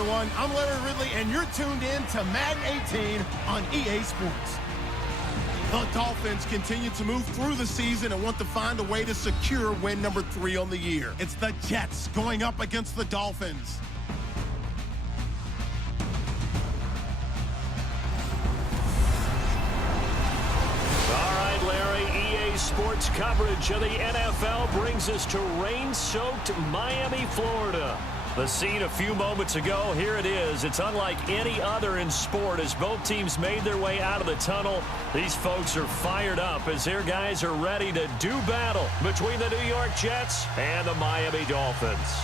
everyone. I'm Larry Ridley, and you're tuned in to Madden 18 on EA Sports. The Dolphins continue to move through the season and want to find a way to secure win number 3 on the year. It's the Jets going up against the Dolphins. All right, Larry, EA Sports coverage of the NFL brings us to rain-soaked Miami, Florida. The scene a few moments ago, here it is. It's unlike any other in sport as both teams made their way out of the tunnel. These folks are fired up as their guys are ready to do battle between the New York Jets and the Miami Dolphins.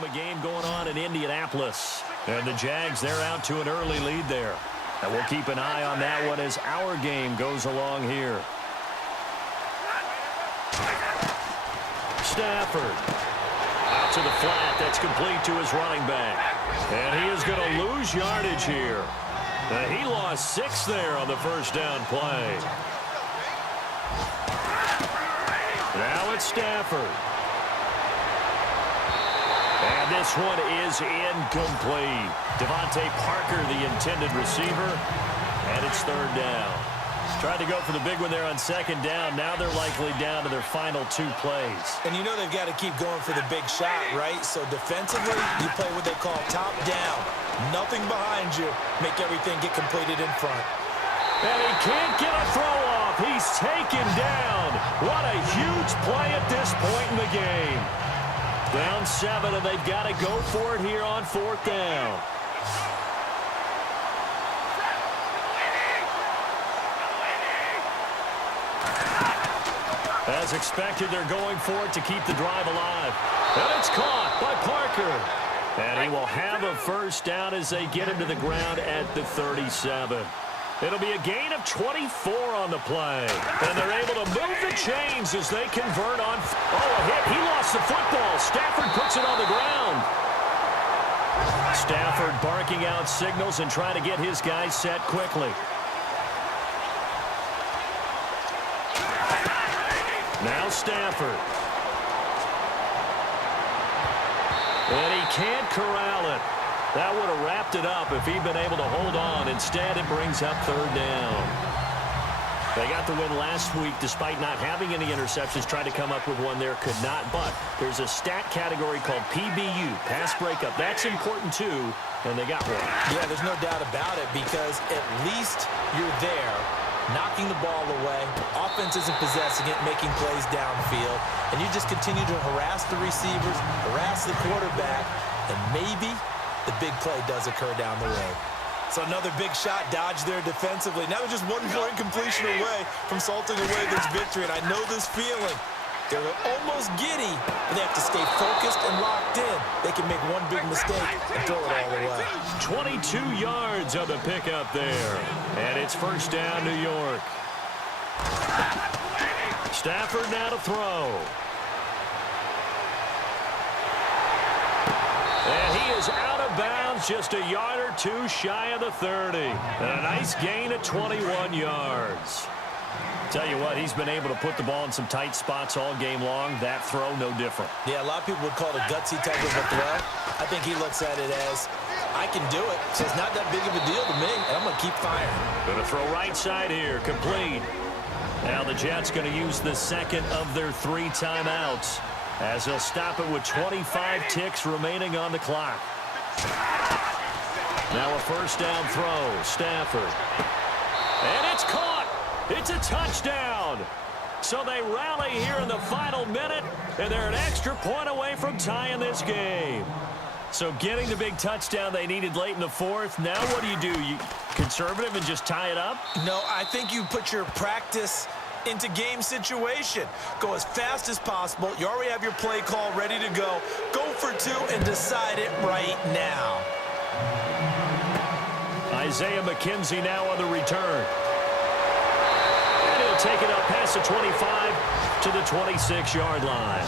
from a game going on in Indianapolis. And the Jags, they're out to an early lead there. And we'll keep an eye on that one as our game goes along here. Stafford. Out to the flat. That's complete to his running back. And he is going to lose yardage here. He lost 6 there on the first down play. Now it's Stafford. And this one is incomplete. Devontae Parker, the intended receiver. And it's third down. Tried to go for the big one there on second down. Now they're likely down to their final 2 plays. And you know they've got to keep going for the big shot, right? So defensively, you play what they call top down. Nothing behind you. Make everything get completed in front. And he can't get a throw off. He's taken down. What a huge play at this point in the game. Down 7, and they've got to go for it here on 4th down. As expected, they're going for it to keep the drive alive. And it's caught by Parker. And he will have a first down as they get him to the ground at the 37. It'll be a gain of 24 on the play. And they're able to move the chains as they convert on. Oh, a hit. He lost the football. Stafford puts it on the ground. Stafford barking out signals and trying to get his guys set quickly. Now Stafford. And he can't corral it. That would have wrapped it up if he'd been able to hold on. Instead, it brings up third down. They got the win last week despite not having any interceptions. Tried to come up with one there, could not. But there's a stat category called PBU, pass breakup. That's important too, and they got one. Yeah, there's no doubt about it because at least you're there, knocking the ball away. Offense isn't possessing it, making plays downfield. And you just continue to harass the receivers, harass the quarterback, and maybe the big play does occur down the road. So another big shot dodged there defensively. Now they're just 1 point completion away from salting away this victory. And I know this feeling. They're almost giddy, but they have to stay focused and locked in. They can make one big mistake and throw it all away. 22 yards on the pickup there. And it's first down, New York. Stafford now to throw. And he is out of bounds, just a yard or 2 shy of the 30. And a nice gain of 21 yards. Tell you what, he's been able to put the ball in some tight spots all game long. That throw, no different. Yeah, a lot of people would call it a gutsy type of a throw. I think he looks at it as, I can do it, so it's not that big of a deal to me, and I'm going to keep firing. Going to throw right side here, complete. Now the Jets going to use the second of their 3 timeouts, as they'll stop it with 25 ticks remaining on the clock. Now a first down throw, Stafford. And it's caught. It's a touchdown. So they rally here in the final minute, and they're an extra point away from tying this game. So getting the big touchdown they needed late in the 4th. Now what do? You conservative and just tie it up? No, I think you put your practice into game situation. Go as fast as possible. You already have your play call ready to go. Go for 2 and decide it right now. Isaiah McKenzie now on the return. And he'll take it up past the 25 to the 26-yard line.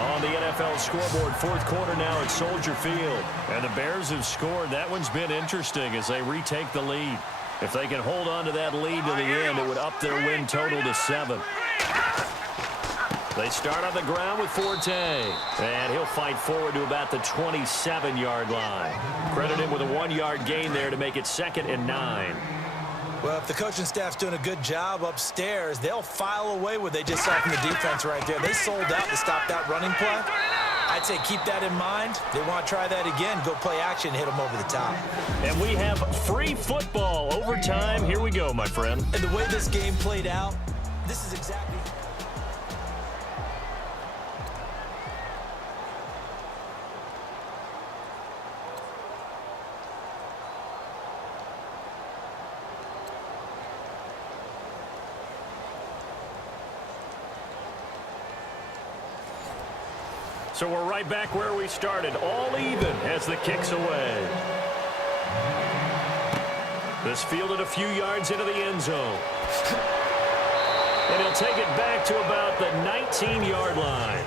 On the NFL scoreboard, 4th quarter now at Soldier Field. And the Bears have scored. That one's been interesting as they retake the lead. If they can hold on to that lead to the end, it would up their win total to 7. They start on the ground with Forte. And he'll fight forward to about the 27-yard line. Credit him with a 1-yard gain there to make it 2nd and 9. Well, if the coaching staff's doing a good job upstairs, they'll file away what they just saw from the defense right there. They sold out to stop that running play. I'd say keep that in mind. They want to try that again. Go play action, hit them over the top. And we have free football overtime. Here we go, my friend. And the way this game played out, this is exactly... So we're right back where we started, all even as the kick's away. This fielded a few yards into the end zone. And he'll take it back to about the 19-yard line.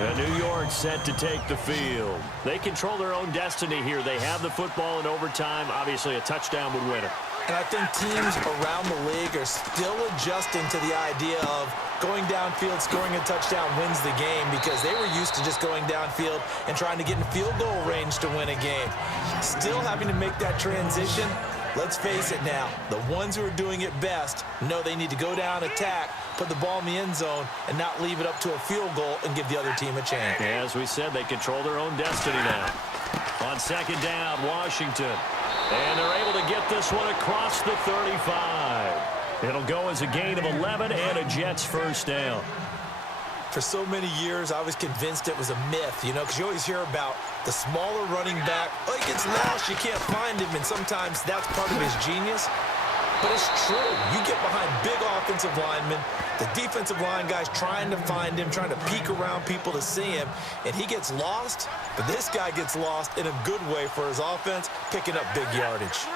And New York set to take the field. They control their own destiny here. They have the football in overtime. Obviously, a touchdown would win it. And I think teams around the league are still adjusting to the idea of going downfield, scoring a touchdown wins the game, because they were used to just going downfield and trying to get in field goal range to win a game. Still having to make that transition. Let's face it now, the ones who are doing it best know they need to go down, attack, put the ball in the end zone, and not leave it up to a field goal and give the other team a chance. Yeah, as we said, they control their own destiny now. On second down, Washington. And they're able to get this one across the 35. It'll go as a gain of 11 and a Jets first down. For so many years, I was convinced it was a myth, because you always hear about the smaller running back. Oh, he gets lost, you can't find him, and sometimes that's part of his genius. But it's true. You get behind big offensive linemen, the defensive line guys trying to find him, trying to peek around people to see him, and he gets lost. But this guy gets lost in a good way for his offense, picking up big yardage.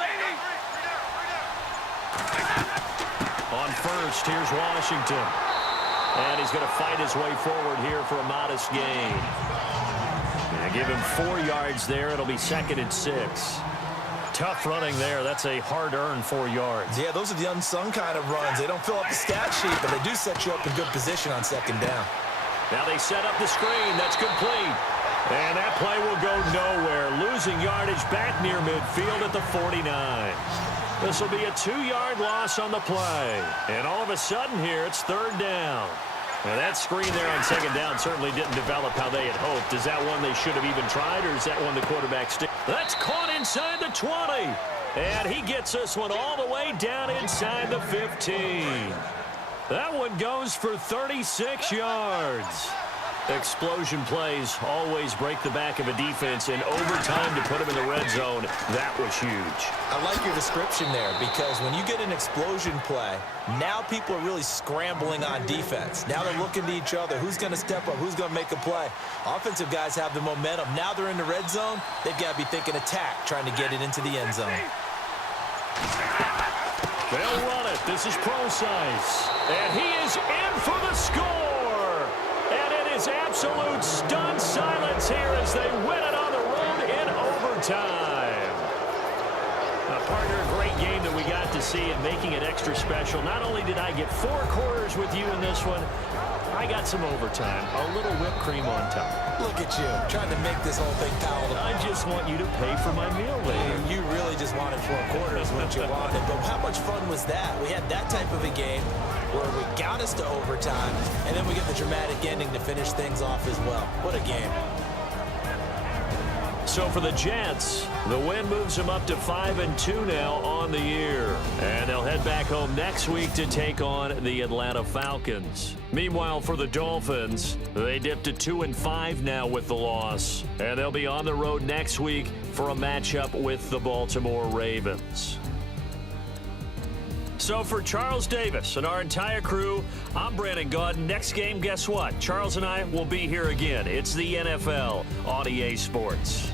On first, here's Washington. And he's going to fight his way forward here for a modest gain. And give him 4 yards there. It'll be 2nd and 6. Tough running there. That's a hard-earned 4 yards. Yeah, those are the unsung kind of runs. They don't fill up the stat sheet, but they do set you up in good position on second down. Now they set up the screen. That's complete. And that play will go nowhere. Losing yardage back near midfield at the 49. This will be a 2-yard loss on the play. And all of a sudden here, it's 3rd down. Now that screen there on second down certainly didn't develop how they had hoped. Is that one they should have even tried, or is that one the quarterback stick? That's caught inside the 20. And he gets this one all the way down inside the 15. That one goes for 36 yards. Explosion plays always break the back of a defense, and overtime to put them in the red zone, that was huge. I like your description there, because when you get an explosion play, now people are really scrambling on defense. Now they're looking to each other. Who's going to step up? Who's going to make a play? Offensive guys have the momentum. Now they're in the red zone. They've got to be thinking attack, trying to get it into the end zone. They'll run it. This is Procise. And he is in for the score. And it is absolute stunned silence here as they win it on the road in overtime. Partner, a great game that we got to see and making it extra special. Not only did I get 4 quarters with you in this one, I got some overtime. A little whipped cream on top. Look at you, trying to make this whole thing palatable. I just want you to pay for my meal later. You really just wanted 4 quarters what you wanted. But how much fun was that? We had that type of a game where we got us to overtime, and then we get the dramatic ending to finish things off as well. What a game. So for the Jets, the win moves them up to 5-2 now on the year. And they'll head back home next week to take on the Atlanta Falcons. Meanwhile, for the Dolphins, they dipped to 2-5 now with the loss. And they'll be on the road next week for a matchup with the Baltimore Ravens. So for Charles Davis and our entire crew, I'm Brandon Gaudin. Next game, guess what? Charles and I will be here again. It's the NFL on EA Sports.